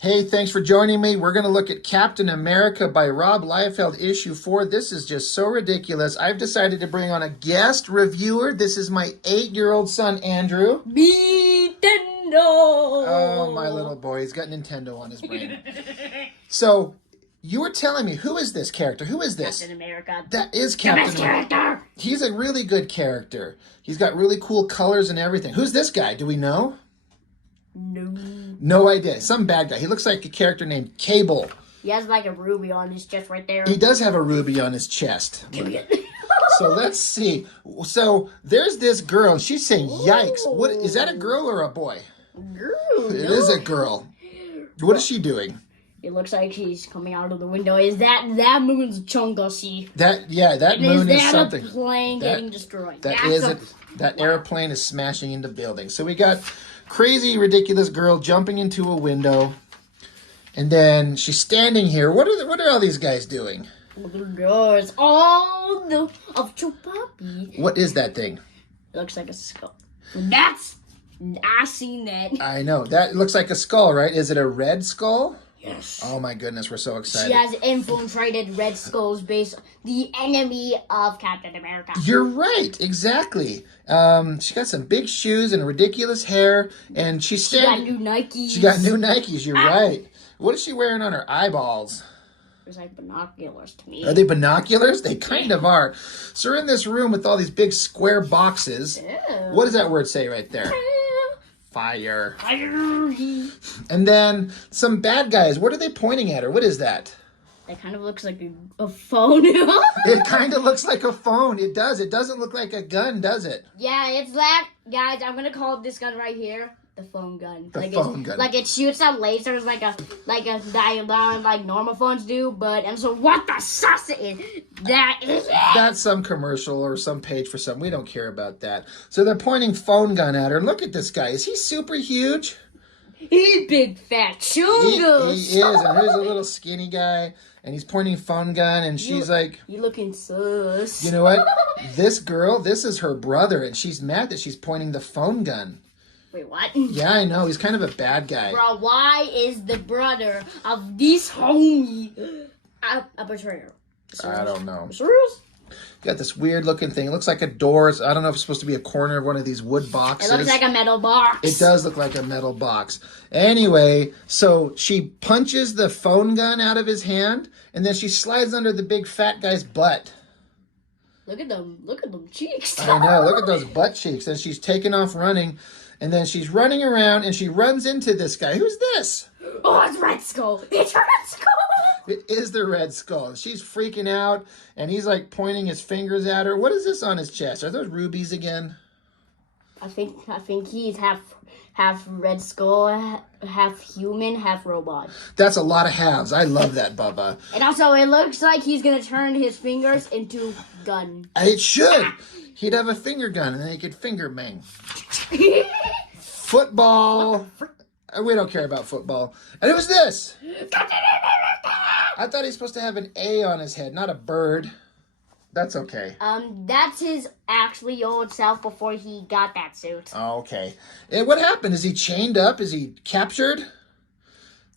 Hey, thanks for joining me. We're going to look at Captain America by Rob Liefeld, issue 4. This is just so ridiculous. I've decided to bring on a guest reviewer. This is my 8-year-old son, Andrew. Nintendo! Oh, my little boy. He's got Nintendo on his brain. So, you were telling me, who is this character? Who is this? Captain America. That is Captain America. He's a really good character. He's got really cool colors and everything. Who's this guy? Do we know? No idea. Some bad guy. He looks like a character named Cable. He has like a ruby on his chest right there. He does have a ruby on his chest. So let's see. So there's this girl, and she's saying, "Yikes!" What is that? A girl or a boy? Girl. It is a girl. What is she doing? It looks like she's coming out of the window. Is that moon's Chungushi? That moon is something. Is that a plane getting destroyed? That airplane is smashing into buildings. So we got crazy, ridiculous girl jumping into a window, and then she's standing here. What are all these guys doing? There's all of Chupapi. What is that thing? It looks like a skull. I seen that. I know. That looks like a skull, right? Is it a red skull? Yes. Oh my goodness, we're so excited. She has infiltrated Red Skull's base, the enemy of Captain America. You're right, exactly. She got some big shoes and ridiculous hair, and she's standing. She got new Nikes. She got new Nikes, you're right. What is she wearing on her eyeballs? It's like binoculars to me. Are they binoculars? They kind of are. So we're in this room with all these big square boxes. Ew. What does that word say right there? Fire. Fire. And then some bad guys. What are they pointing at her? What is that? That kind of looks like a phone. It kind of looks like a phone. It does. It doesn't look like a gun, does it? Yeah, it's that. Guys, I'm going to call this gun right here the phone gun. The phone gun. Like it shoots out lasers like normal phones do, and so what the sus is that is it? That's some commercial or some page for something. We don't care about that. So they're pointing phone gun at her. Look at this guy. Is he super huge? He's big fat chungus. He is, and here's a little skinny guy, and he's pointing phone gun, and she's like, "You looking sus?" You know what? This girl, this is her brother, and she's mad that she's pointing the phone gun. Wait, what? Yeah, I know. He's kind of a bad guy. Bro, why is the brother of this homie a betrayer? I don't know. Serious? Got this weird looking thing. It looks like a door. I don't know if it's supposed to be a corner of one of these wood boxes. It looks like a metal box. It does look like a metal box. Anyway, so she punches the phone gun out of his hand, and then she slides under the big fat guy's butt. Look at them cheeks. I know. Look at those butt cheeks. And she's taking off running, and then she's running around, and she runs into this guy. Who's this? Oh, it's Red Skull. It's Red Skull. It is the Red Skull. She's freaking out, and he's like pointing his fingers at her. What is this on his chest? Are those rubies again? I think he's half Red Skull, half human, half robot. That's a lot of halves. I love that, Bubba. And also, it looks like he's gonna turn his fingers into gun. It should. He'd have a finger gun, and then he could finger bang. Football. We don't care about football. And who's this? I thought he's supposed to have an A on his head, not a bird. That's okay. That's his actually old self before he got that suit. Oh, okay. And what happened? Is he chained up? Is he captured?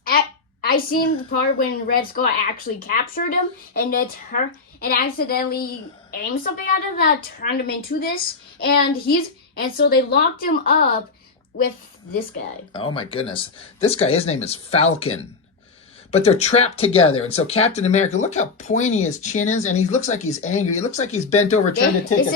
I seen the part when Red Skull actually captured him, and accidentally aimed something at him that turned him into this, and so they locked him up with this guy. Oh my goodness. This guy, his name is Falcon. But they're trapped together. And so Captain America, look how pointy his chin is, and he looks like he's angry. He looks like he's bent over trying to take a crap.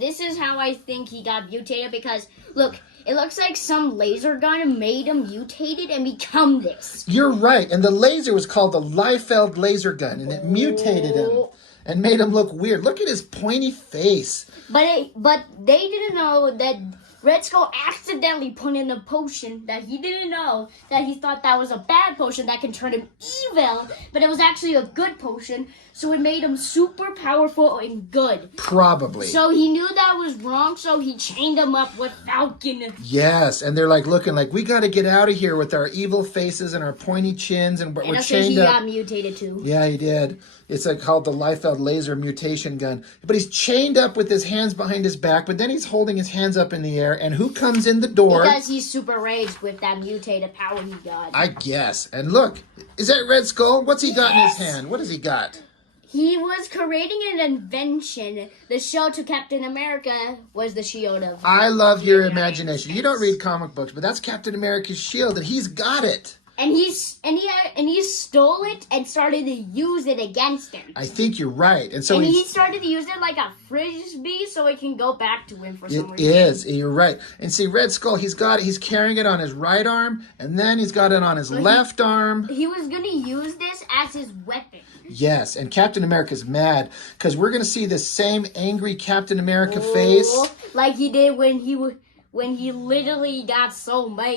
This is how I think he got mutated, because look, it looks like some laser gun made him mutated and become this. You're right. And the laser was called the Liefeld laser gun, and it mutated him and made him look weird. Look at his pointy face. But they didn't know that Red Skull accidentally put in a potion that he didn't know, that he thought that was a bad potion that can turn him evil, but it was actually a good potion, so it made him super powerful and good. Probably. So he knew that was wrong, so he chained him up with Falcon. Yes, and they're like looking like, we got to get out of here with our evil faces and our pointy chins, and we're chained up. He got mutated too. Yeah, he did. It's called the Liefeld laser mutation gun. But he's chained up with his hands behind his back, but then he's holding his hands up in the air, and who comes in the door? Because he's super raged with that mutated power he got. I guess. And look, is that Red Skull? What's he got in his hand? What has he got? He was creating an invention. The shield to Captain America was the shield of... I love your imagination. You don't read comic books, but that's Captain America's shield, and he's got it. And he stole it and started to use it against him. I think you're right. And so he started to use it like a frisbee so it can go back to him for some reason. It is. You're right. And see, Red Skull, he's carrying it on his right arm, and then he's got it on his left arm. He was going to use this as his weapon. Yes, and Captain America's mad because we're going to see the same angry Captain America face. Like he did when he literally got so mad.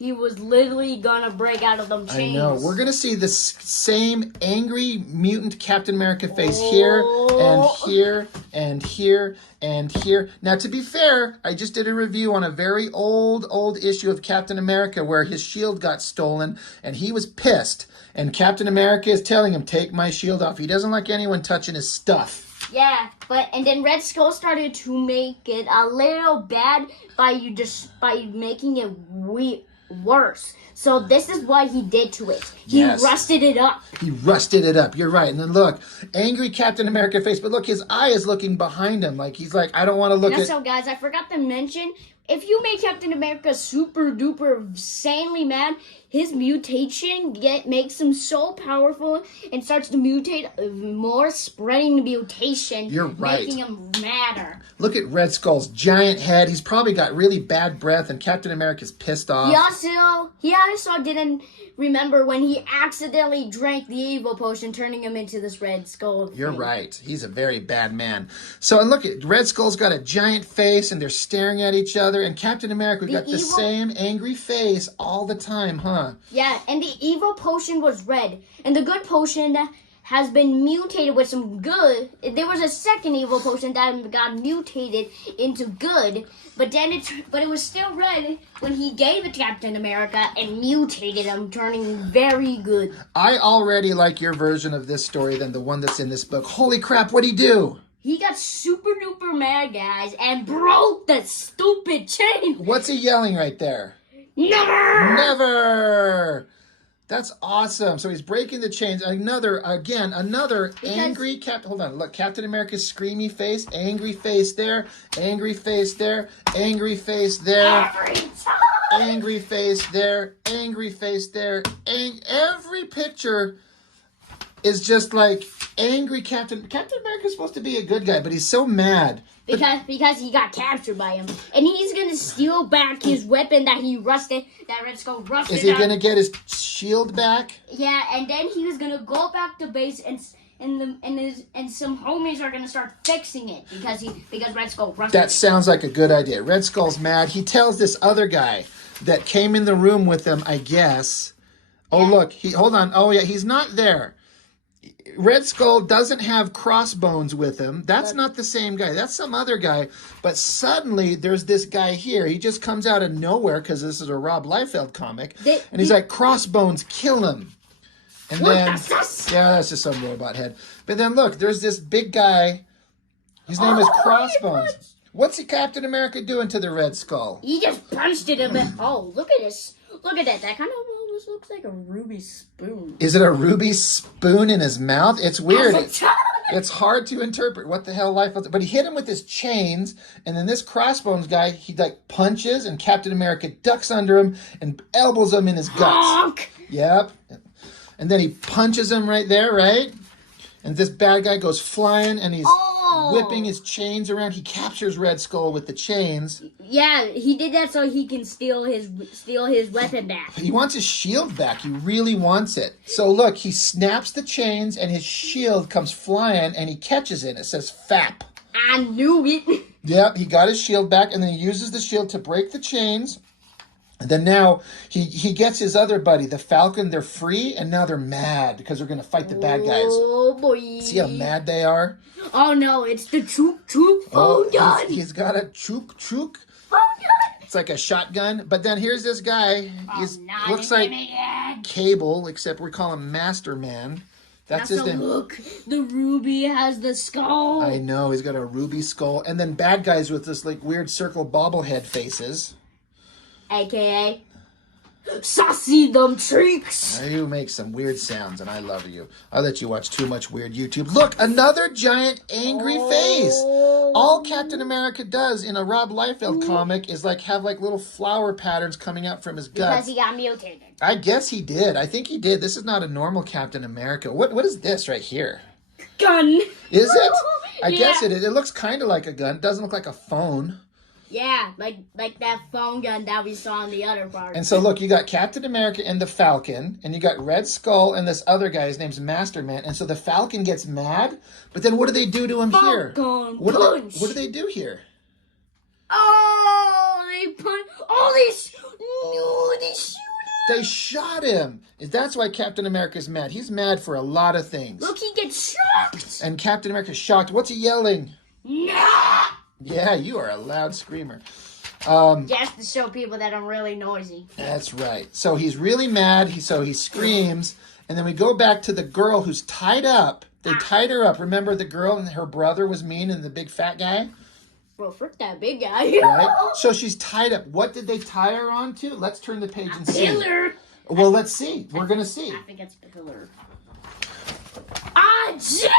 He was literally gonna break out of them chains. I know. We're gonna see the same angry mutant Captain America face here and here and here and here. Now, to be fair, I just did a review on a very old issue of Captain America where his shield got stolen and he was pissed. And Captain America is telling him, "Take my shield off." He doesn't like anyone touching his stuff. Yeah, and then Red Skull started to make it a little bad by making it worse. So this is what he did to it. He rusted it up. He rusted it up. You're right. And then look, angry Captain America face. But look, his eye is looking behind him. Like he's like, I don't want to look at... So guys, I forgot to mention, if you make Captain America super duper insanely mad, his mutation makes him so powerful and starts to mutate more, spreading the mutation. You're right. Making him madder. Look at Red Skull's giant head. He's probably got really bad breath, and Captain America's pissed off. He also didn't remember when he accidentally drank the evil potion, turning him into this Red Skull. You're right. He's a very bad man. So, and look, Red Skull's got a giant face, and they're staring at each other, and Captain America got the same angry face all the time, huh? Yeah, and the evil potion was red, and the good potion has been mutated with some good. There was a second evil potion that got mutated into good, but it was still red when he gave it to Captain America and mutated him, turning very good. I already like your version of this story than the one that's in this book. Holy crap, what'd he do? He got super duper mad, guys, and broke the stupid chain. What's he yelling right there? Never! Never! That's awesome. So he's breaking the chains. Another angry Captain... Hold on. Look, Captain America's screamy face. Angry face there. Angry face there. Angry face there. Every time! Angry face there. Angry face there. Every picture is just like angry Captain... Captain America's supposed to be a good guy, but he's so mad. Because he got captured by him. And he's going to steal back his weapon that Red Skull rusted. Is he going to get his shield back? Yeah, and then he was going to go back to base and some homies are going to start fixing it because Red Skull rusted. That sounds like a good idea. Red Skull's mad. He tells this other guy that came in the room with him, I guess. Oh, look. Hold on. Oh, yeah, he's not there. Red Skull doesn't have Crossbones with him. That's not the same guy. That's some other guy. But suddenly, there's this guy here. He just comes out of nowhere because this is a Rob Liefeld comic. And he's like, Crossbones, kill him. And then, yeah, that's just some robot head. But then look, there's this big guy. His name is Crossbones. What's Captain America doing to the Red Skull? He just punched it a bit. Oh, look at this. Look at that. That kind of almost looks like a ruby spoon. Is it a ruby spoon in his mouth? It's weird. It's hard to interpret what the hell life was. But he hit him with his chains, and then this Crossbones guy, he like punches, and Captain America ducks under him and elbows him in his guts. Honk! Yep. And then he punches him right there, right? And this bad guy goes flying, and he's whipping his chains around. He captures Red Skull with the chains. Yeah, he did that so he can steal his weapon back. He wants his shield back. He really wants it. So look, he snaps the chains, and his shield comes flying, and he catches it. It says FAP. I knew it. Yep, he got his shield back, and then he uses the shield to break the chains. And then now he gets his other buddy, the Falcon. They're free, and now they're mad because they're going to fight the bad guys. Oh, boy. See how mad they are? Oh, no, it's the chook phone gun. He's got a chook. Phone gun. It's like a shotgun. But then here's this guy. He looks like Cable, except we call him Master Man. That's his name. Look, the ruby has the skull. I know, he's got a ruby skull. And then bad guys with this like weird circle bobblehead faces. AKA Saucy Dumb Treeks. You make some weird sounds, and I love you. I let you watch too much weird YouTube. Look, another giant angry face. All Captain America does in a Rob Liefeld comic is like have like little flower patterns coming out from his guts. Because he got mutated. I guess he did. I think he did. This is not a normal Captain America. What is this right here? Gun. Is it? I Yeah. guess it is. It looks kind of like a gun. It doesn't look like a phone. Yeah, like that phone gun that we saw in the other part. And so look, you got Captain America and the Falcon, and you got Red Skull and this other guy. His name's Masterman. And so the Falcon gets mad, but then what do they do to him here? Falcon What punch. do they do here? Oh, they punch. Oh, they shoot him. They shot him. That's why Captain America's mad. He's mad for a lot of things. Look, he gets shocked. And Captain America's shocked. What's he yelling? Nah. Yeah, you are a loud screamer. Just to show people that I'm really noisy. That's right. So he's really mad. So he screams. And then we go back to the girl who's tied up. They tied her up. Remember the girl and her brother was mean and the big fat guy? Bro, frick that big guy. Right? So she's tied up. What did they tie her on to? Let's turn the page and see. Pillar. Well, let's see. We're going to see. I think it's pillar. Ah, shit!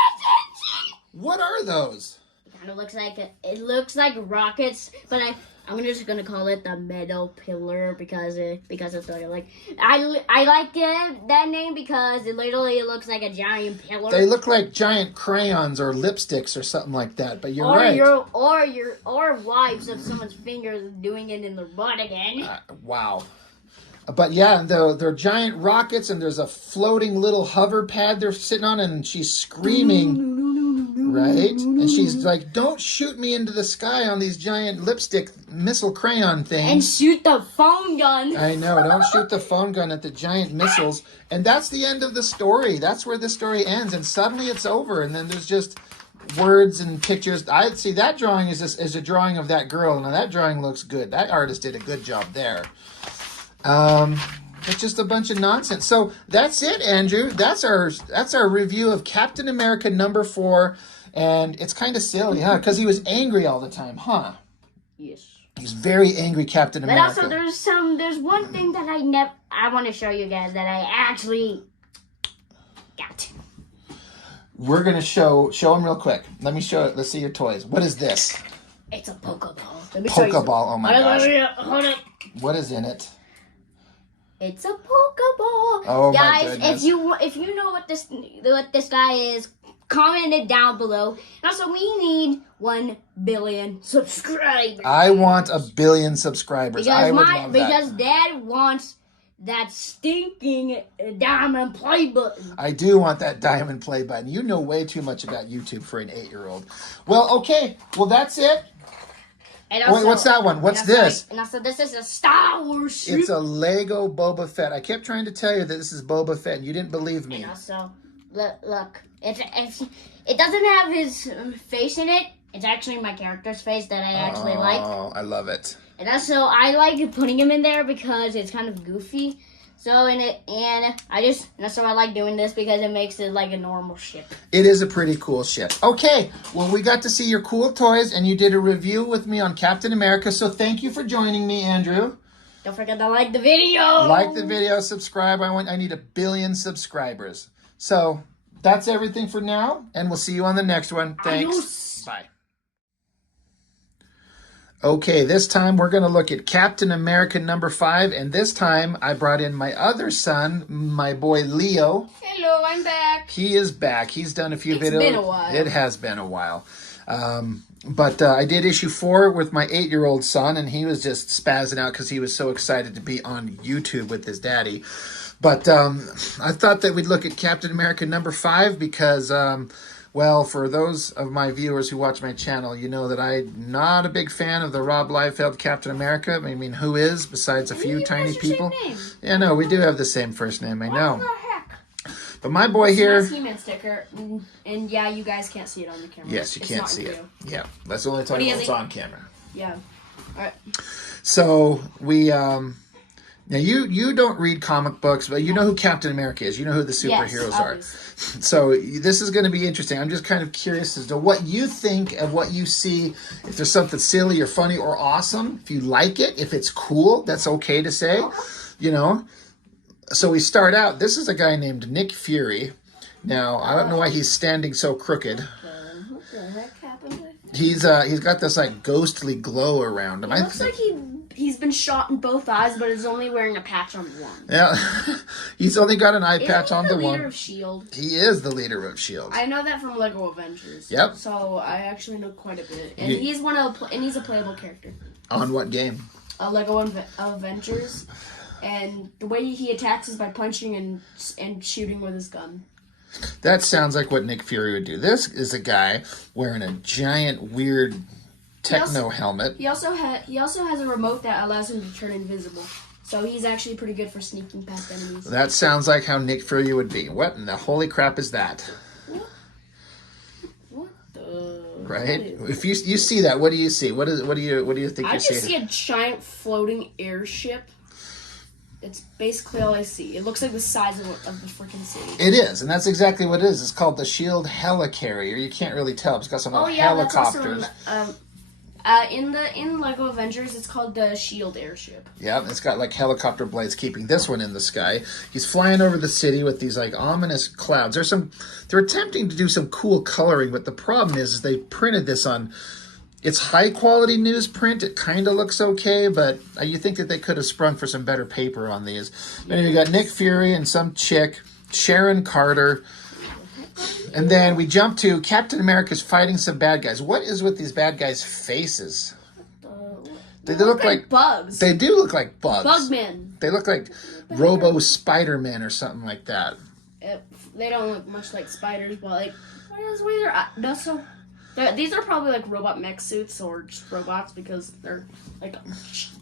What are those? It looks like rockets, but I'm just gonna call it the metal pillar because it's sort of like I like that name because it literally looks like a giant pillar. They look like giant crayons or lipsticks or something like that. But you're or right. or wipes of someone's fingers doing it in their butt again. Wow. But yeah, they're giant rockets, and there's a floating little hover pad they're sitting on, and she's screaming. Right? And she's like, don't shoot me into the sky on these giant lipstick missile crayon things. And shoot the phone gun. I know, don't shoot the phone gun at the giant missiles. And that's the end of the story. That's where the story ends. And suddenly it's over. And then there's just words and pictures. I'd see that drawing is a drawing of that girl. Now that drawing looks good. That artist did a good job there. It's just a bunch of nonsense. So that's it, Andrew. That's our review of Captain America #4. And it's kind of silly, huh? Because he was angry all the time, huh? Yes. He's very angry, Captain America. But also, there's one thing that I want to show you guys that I actually got. We're gonna show him real quick. Let me show it. Let's see your toys. What is this? It's a Pokeball. Let me show you. Pokeball. Oh my gosh. Hold up. What is in it? It's a Pokeball. Oh my Guys, goodness. if you know what this guy is, comment it down below. And also, we need 1 billion subscribers. I want 1 billion subscribers. I would love that. Because Dad wants that stinking diamond play button. I do want that diamond play button. You know way too much about YouTube for an 8-year-old. Well, okay. Well, that's it. And also, Wait, what's that one? What's this? And also, this is a Star Wars ship. It's a Lego Boba Fett. I kept trying to tell you that this is Boba Fett, and you didn't believe me. And also, look, it doesn't have his face in it. It's actually my character's face that I actually like. Oh, I love it. And also, I like putting him in there because it's kind of goofy. So, I like doing this because it makes it like a normal ship. It is a pretty cool ship. Okay, well, we got to see your cool toys, and you did a review with me on Captain America, so thank you for joining me, Andrew. Don't forget to like the video. Like the video, subscribe. I need 1 billion subscribers. So, that's everything for now, and we'll see you on the next one. Thanks. Adios. Bye. Okay, this time we're going to look at Captain America #5, and this time I brought in my other son, my boy Leo. Hello, I'm back. He is back. He's done a few videos. It's been a while. It has been a while. But I did issue 4 with my 8-year-old son, and he was just spazzing out because he was so excited to be on YouTube with his daddy. But I thought that we'd look at Captain America #5 because... well, for those of my viewers who watch my channel, you know that I'm not a big fan of the Rob Liefeld Captain America. I mean, who is, besides a few tiny people? Same name. Yeah, no, we do have the same first name, I know. What the heck? But my boy here... It's my He-Man sticker, and yeah, you guys can't see it on the camera. Yes, you It's can't not see it. blue. Yeah, that's the only time But he it's has on camera. Yeah. Alright. So, we... Now, you don't read comic books, but you know who Captain America is. You know who the superheroes are. obviously. So this is going to be interesting. I'm just kind of curious as to what you think of what you see. If there's something silly or funny or awesome, if you like it, if it's cool, that's okay to say, you know. So we start out. This is a guy named Nick Fury. Now, I don't know why he's standing so crooked. What the heck happened with He's got this like ghostly glow around him. It looks like he's been shot in both eyes, but is only wearing a patch on one. Yeah, he's only got an eye patch on the Isn't he the one. leader of S.H.I.E.L.D.? He is the leader of S.H.I.E.L.D. I know that from Lego Avengers. Yep. So I actually know quite a bit, and You- he's a playable character. On what game? Lego Avengers, and the way he attacks is by punching and shooting with his gun. That sounds like what Nick Fury would do. This is a guy wearing a giant, weird techno helmet. He also has a remote that allows him to turn invisible. So he's actually pretty good for sneaking past enemies. That sounds like how Nick Fury would be. What in the holy crap is that? What the? Right? If you see that, what do you see? What do you think I you just see? see a giant floating airship. It's basically all I see. It looks like the size of the freaking city. It is, and that's exactly what it is. It's called the S.H.I.E.L.D. Helicarrier. You can't really tell. It's got some helicopters. That's also, in Lego Avengers, it's called the S.H.I.E.L.D. airship. Yeah, it's got like helicopter blades keeping this one in the sky. He's flying over the city with these like ominous clouds. They're attempting to do some cool coloring, but the problem is they printed this on. It's high quality newsprint. It kind of looks okay, but you think that they could have sprung for some better paper on these. Then you got Nick Fury and some chick, Sharon Carter. And then we jump to Captain America's fighting some bad guys. What is with these bad guys' faces? They look like bugs. They do look like bugs. Bugmen. They look like Robo Spider-Man or something like that. They don't look much like spiders, but like these are probably like robot mech suits or just robots because they're like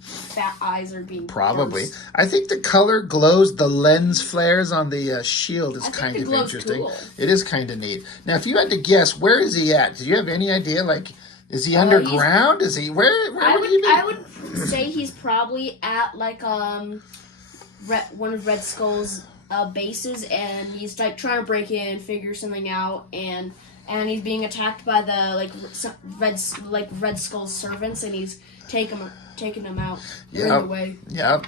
fat eyes are being Probably. forced. I think the color glows, the lens flares on the shield is kind the of glow's interesting. cool. It is kind of neat. Now, if you had to guess, where is he at? Do you have any idea? Like, is he underground? Is he where I would say he's probably at like one of Red Skull's bases, and he's like trying to break in, figure something out, and he's being attacked by the Red Skull's servants, and he's taking them out. Right away. Yep.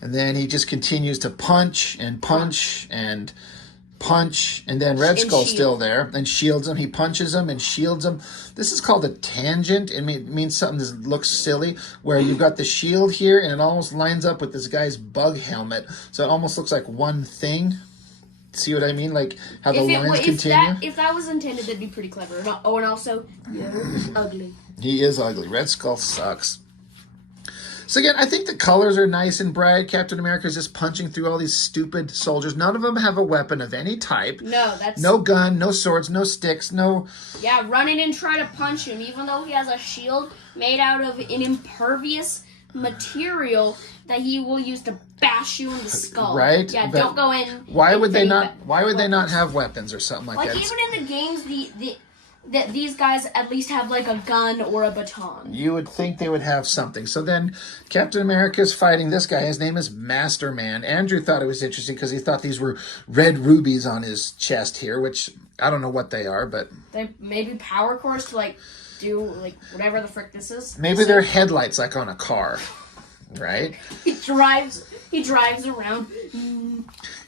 And then he just continues to punch and punch and punch, and then Red Skull's still there and shields him. He punches him and shields him. This is called a tangent. It means something that looks silly, where you've got the shield here, and it almost lines up with this guy's bug helmet, so it almost looks like one thing. See what I mean? Like how the lines continue? If that was intended, that'd be pretty clever. And also, ugly. He is ugly. Red Skull sucks. So again, I think the colors are nice and bright. Captain America's just punching through all these stupid soldiers. None of them have a weapon of any type. No gun, no swords, no sticks, no... Yeah, run in and try to punch him, even though he has a shield made out of an impervious material that he will use to bash you in the skull. Right? Yeah, But don't go in. Why would they not? Why would they not have weapons or something like that? Even in the games, these guys at least have like a gun or a baton. You would think they would have something. So then Captain America's fighting this guy. His name is Master Man. Andrew thought it was interesting because he thought these were red rubies on his chest here, which I don't know what they are, but... They maybe power cores to do whatever the frick this is. Maybe they're headlights like on a car, right? He drives around.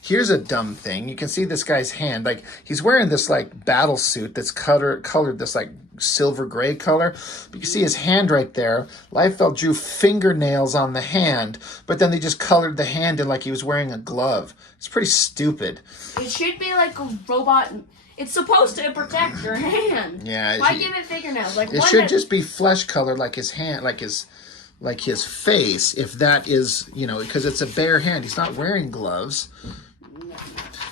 Here's a dumb thing. You can see this guy's hand. Like, he's wearing this, battle suit that's colored this, silver gray color. But you can see his hand right there. Liefeld drew fingernails on the hand, but then they just colored the hand in like he was wearing a glove. It's pretty stupid. It should be like a robot. It's supposed to protect your hand. Yeah. Why give it fingernails? It should just be flesh colored like his hand, like his face, if that is, because it's a bare hand. He's not wearing gloves.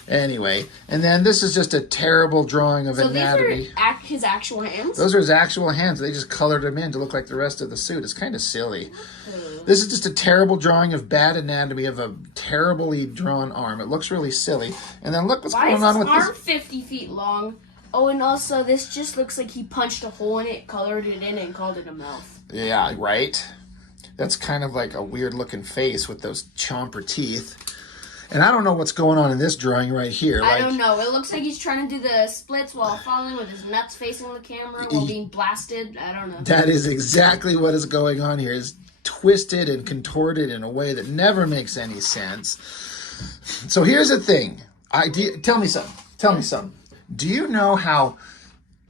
Anyway, and then this is just a terrible drawing of anatomy. These are his actual hands? Those are his actual hands. They just colored him in to look like the rest of the suit. It's kind of silly. This is just a terrible drawing of bad anatomy of a terribly drawn arm. It looks really silly. And then look what's going on with this. Why is his arm 50 feet long? Oh, and also this just looks like he punched a hole in it, colored it in, and called it a mouth. Yeah, right. That's kind of like a weird looking face with those chomper teeth. And I don't know what's going on in this drawing right here. I don't know. It looks like he's trying to do the splits while falling with his nuts facing the camera while being blasted. I don't know. That is exactly what is going on here. It's twisted and contorted in a way that never makes any sense. So here's the thing. Tell me something. Tell me something. Do you know how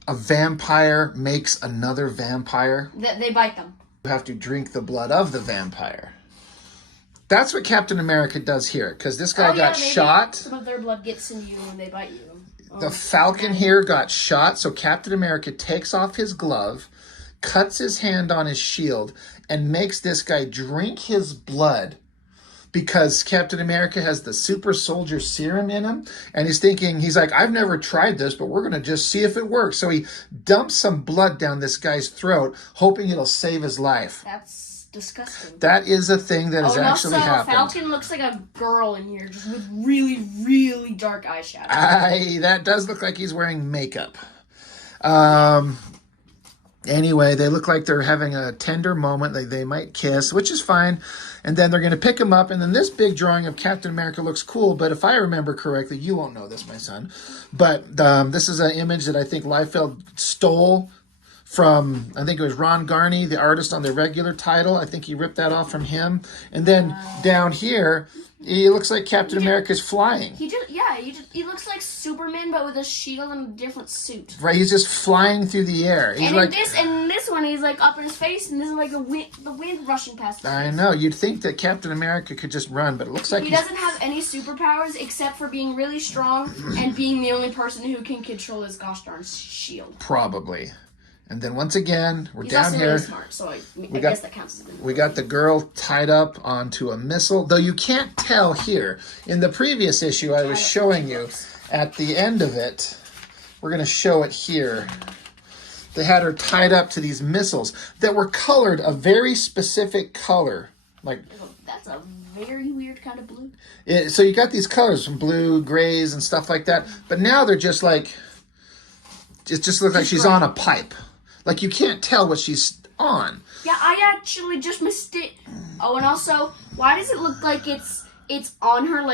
a vampire makes another vampire? They bite them. You have to drink the blood of the vampire. That's what Captain America does here, because this guy got shot. Some of their blood gets in you when they bite you. The Falcon here got shot, so Captain America takes off his glove, cuts his hand on his shield, and makes this guy drink his blood because Captain America has the super soldier serum in him, and he's like, I've never tried this, but we're going to just see if it works. So he dumps some blood down this guy's throat, hoping it'll save his life. That's disgusting. That is a thing that has actually happened. Falcon looks like a girl in here, just with really, really dark eyeshadow. That does look like he's wearing makeup. Anyway, they look like they're having a tender moment. Like they might kiss, which is fine. And then they're going to pick him up. And then this big drawing of Captain America looks cool. But if I remember correctly, you won't know this, my son. But this is an image that I think Liefeld stole from, I think it was Ron Garney, the artist on the regular title. I think he ripped that off from him. And then down here, he looks like Captain America's flying. He looks like Superman, but with a shield and a different suit. Right, he's just flying through the air. He's and in this one, he's like up in his face, and this is like the wind rushing past his face. I know. You'd think that Captain America could just run, but it looks like he doesn't have any superpowers except for being really strong and being the only person who can control his gosh darn shield. Probably. And then once again, He's down also here. Really smart, so I guess that counts as we got the girl tied up onto a missile, though you can't tell here. In the previous issue I was showing you, at the end of it, we're going to show it here. They had her tied up to these missiles that were colored a very specific color. That's a very weird kind of blue. So you got these colors from blue, grays, and stuff like that. But now they're just like, it just looks like she's on a pipe. Like, you can't tell what she's on. Yeah, I actually just missed it. Oh, and also, why does it look like it's on her,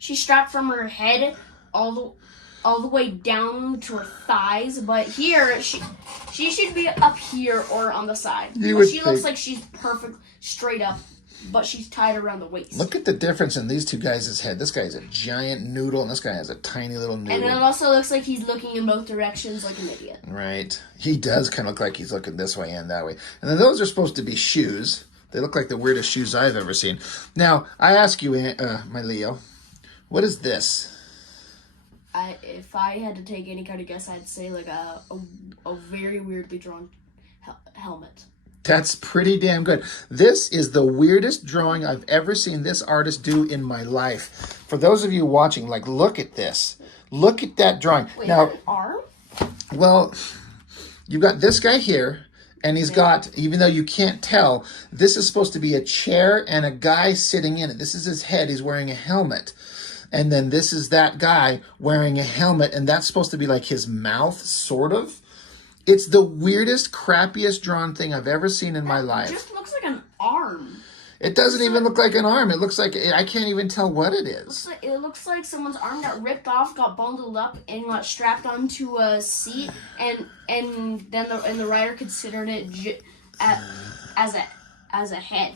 she's strapped from her head all the way down to her thighs, but here, she should be up here or on the side. She looks like she's perfect, straight up, but she's tied around the waist. Look at the difference in these two guys' head. This guy has a giant noodle, and this guy has a tiny little noodle. And it also looks like he's looking in both directions like an idiot. Right. He does kind of look like he's looking this way and that way. And then those are supposed to be shoes. They look like the weirdest shoes I've ever seen. Now, I ask you, my Leo, what is this? If I had to take any kind of guess, I'd say like a very weirdly drawn helmet. That's pretty damn good. This is the weirdest drawing I've ever seen this artist do in my life. For those of you watching, look at this. Look at that drawing. Wait, now, an arm? Well, you've got this guy here, and he's got, even though you can't tell, this is supposed to be a chair and a guy sitting in it. This is his head. He's wearing a helmet. And then this is that guy wearing a helmet, and that's supposed to be like his mouth, sort of. It's the weirdest, crappiest drawn thing I've ever seen in my life. It just looks like an arm. It doesn't even look like an arm. It looks like, I can't even tell what it is. It looks like someone's arm got ripped off, got bundled up, and got strapped onto a seat, and then the writer considered it as a head.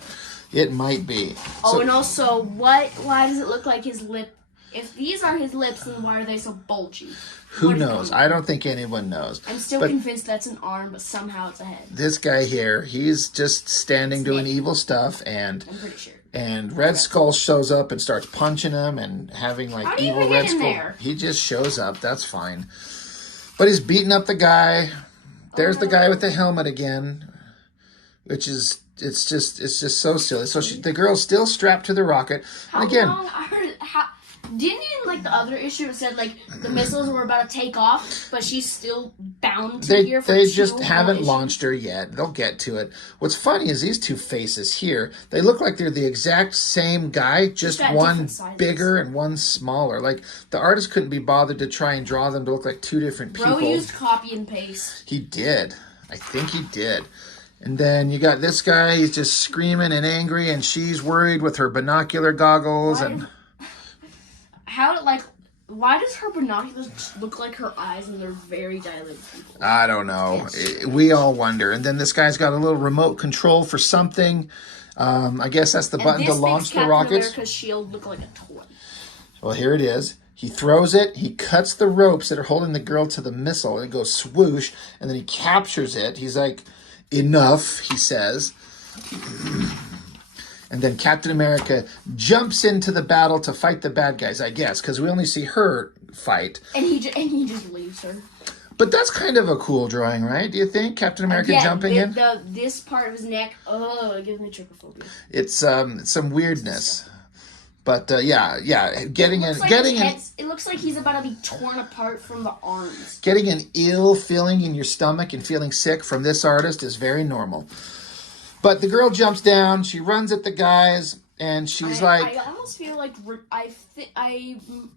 It might be. Oh, and also, why does it look like his lip? If these are his lips, then why are they so bulgy? Who knows? I don't think anyone knows. I'm still convinced that's an arm, but somehow it's a head. This guy here, he's just standing doing evil stuff, and I'm pretty sure. And Red Skull shows up and starts punching him and having like How do you evil even Red get in Skull. there? He just shows up. That's fine. But he's beating up the guy. There's the guy with the helmet again, which is it's just so silly. So the girl's still strapped to the rocket. And again, didn't you, like the other issue, it said like the missiles were about to take off, but she's still bound to here for they two just whole haven't issues? launched her yet. They'll get to it. What's funny is these two faces here. They look like they're the exact same guy, just one bigger and one smaller. Like the artist couldn't be bothered to try and draw them to look like two different people. Bro used copy and paste. He did. I think he did. And then you got this guy, he's just screaming and angry, and she's worried with her binocular goggles. Why does her binoculars look like her eyes and they're very dilated? I don't know. We all wonder. And then this guy's got a little remote control for something. I guess that's the button to launch the rockets. Captain America's shield look like a toy. Well, here it is. He throws it. He cuts the ropes that are holding the girl to the missile. And it goes swoosh. And then he captures it. He's like, enough, he says. And then Captain America jumps into the battle to fight the bad guys, I guess, because we only see her fight. And he just leaves her. But that's kind of a cool drawing, right? Do you think? Captain America jumping in? This part of his neck, it gives me trypophobia. It's some weirdness. But getting it looks like he's about to be torn apart from the arms. Getting an ill feeling in your stomach and feeling sick from this artist is very normal. But the girl jumps down, she runs at the guys, and she's like... I almost feel like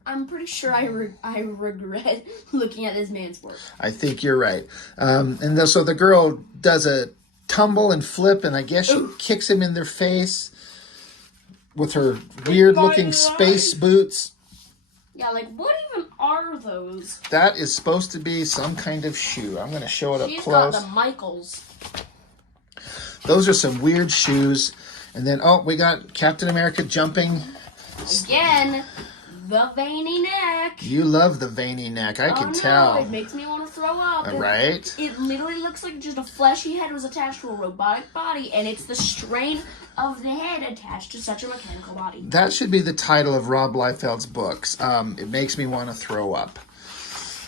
I'm pretty sure I regret looking at this man's work. I think you're right. So the girl does a tumble and flip, and I guess she kicks him in their face with her weird-looking space boots. Yeah, like, what even are those? That is supposed to be some kind of shoe. I'm going to show it up close. She's got the Michaels. Those are some weird shoes. And then, we got Captain America jumping. Again, the veiny neck. You love the veiny neck. I can tell. It makes me want to throw up. Right? It literally looks like just a fleshy head was attached to a robotic body, and it's the strain of the head attached to such a mechanical body. That should be the title of Rob Liefeld's books. It makes me want to throw up.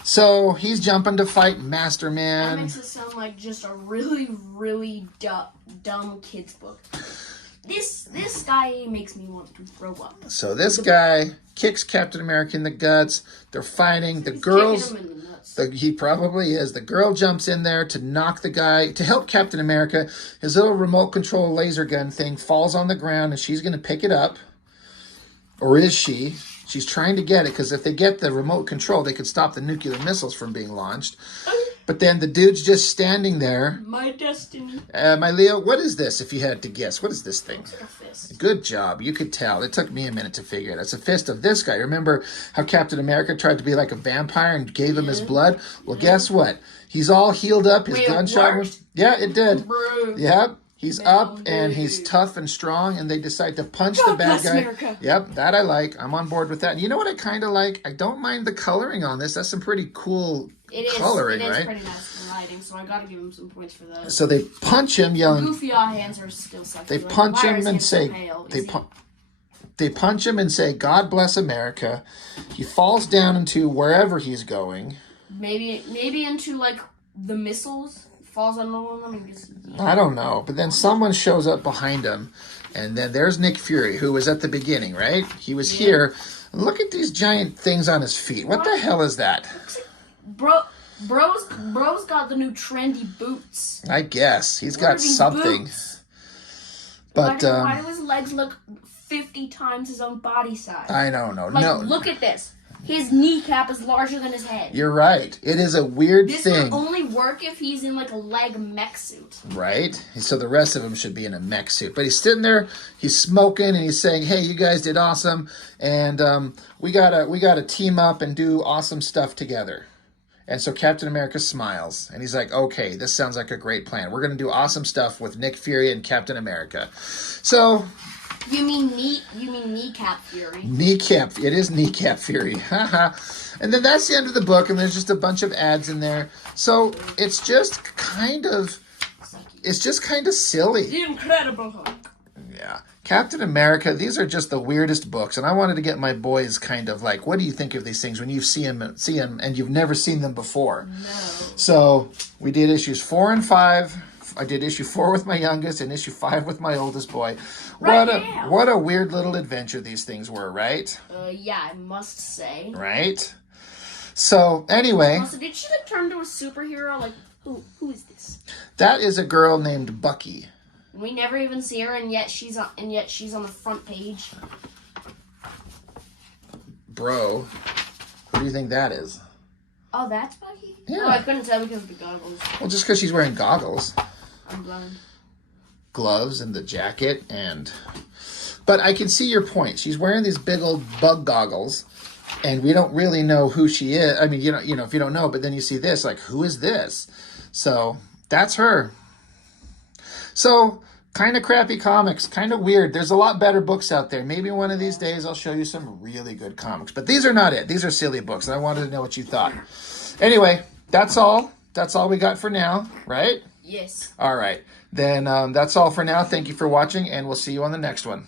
So he's jumping to fight Master Man. That makes it sound like just a really, really dumb kid's book. This guy makes me want to throw up. So this guy kicks Captain America in the guts. They're fighting. The girls... Kicking him in the nuts. He probably is. The girl jumps in there to knock the guy, to help Captain America. His little remote control laser gun thing falls on the ground, and she's going to pick it up. Or is she? She's trying to get it, because if they get the remote control, they could stop the nuclear missiles from being launched. But then the dude's just standing there. My destiny. My Leo, what is this, if you had to guess? What is this thing? Looks like a fist. Good job. You could tell. It took me a minute to figure it out. It's a fist of this guy. Remember how Captain America tried to be like a vampire and gave him his blood? Well, guess what? He's all healed up. His gunshot was... Yeah, it did. Bro. Yep. He's up and he's tough and strong, and they decide to punch the bad guy. America. Yep, that I like. I'm on board with that. And you know what I kind of like? I don't mind the coloring on this. That's some pretty cool coloring, right? It is pretty nice lighting, so I gotta give him some points for that. So they punch him, yelling. Goofy hands are still sexy. They punch him and say, they punch him and say, "God bless America." He falls down into wherever he's going. Maybe into like the missiles. Falls on one of them. I don't know, but then someone shows up behind him, and then there's Nick Fury, who was at the beginning, right? He was here. Look at these giant things on his feet. What the hell is that? Bro's got the new trendy boots. I guess he's got something. Boots? But why do his legs look 50 times his own body size? I don't know. Like, no, look at this. His kneecap is larger than his head. You're right. It is a weird thing. This would only work if he's in like a leg mech suit. Right? So the rest of him should be in a mech suit. But he's sitting there, he's smoking, and he's saying, "Hey, you guys did awesome, and we gotta team up and do awesome stuff together." And so Captain America smiles, and he's like, "Okay, this sounds like a great plan. We're gonna do awesome stuff with Nick Fury and Captain America." So. You mean kneecap fury? Kneecap. It is kneecap fury. Haha. And then that's the end of the book, and there's just a bunch of ads in there. So it's just kind of silly. The Incredible Hulk. Yeah. Captain America, these are just the weirdest books, and I wanted to get my boys kind of like, what do you think of these things when you see them and you've never seen them before? No. So we did issues 4 and 5. I did issue 4 with my youngest and issue 5 with my oldest boy. What a weird little adventure these things were, right? Yeah, I must say. Right? So, anyway. Also, did she like turn into a superhero? Like, who is this? That is a girl named Bucky. We never even see her, and yet she's on the front page. Bro, who do you think that is? Oh, that's Bucky? Yeah. Oh, I couldn't tell because of the goggles. Well, just because she's wearing goggles. I'm blind. Gloves and the jacket but I can see your point. She's wearing these big old bug goggles, and we don't really know who she is. I mean, you know, if you don't know, but then you see this, like, who is this? So that's her. So kind of crappy comics, kind of weird. There's a lot better books out there. Maybe one of these days I'll show you some really good comics, but these are not it. These are silly books, and I wanted to know what you thought. Anyway, that's all. That's all we got for now, right? Yes. All right. Then that's all for now. Thank you for watching, and we'll see you on the next one.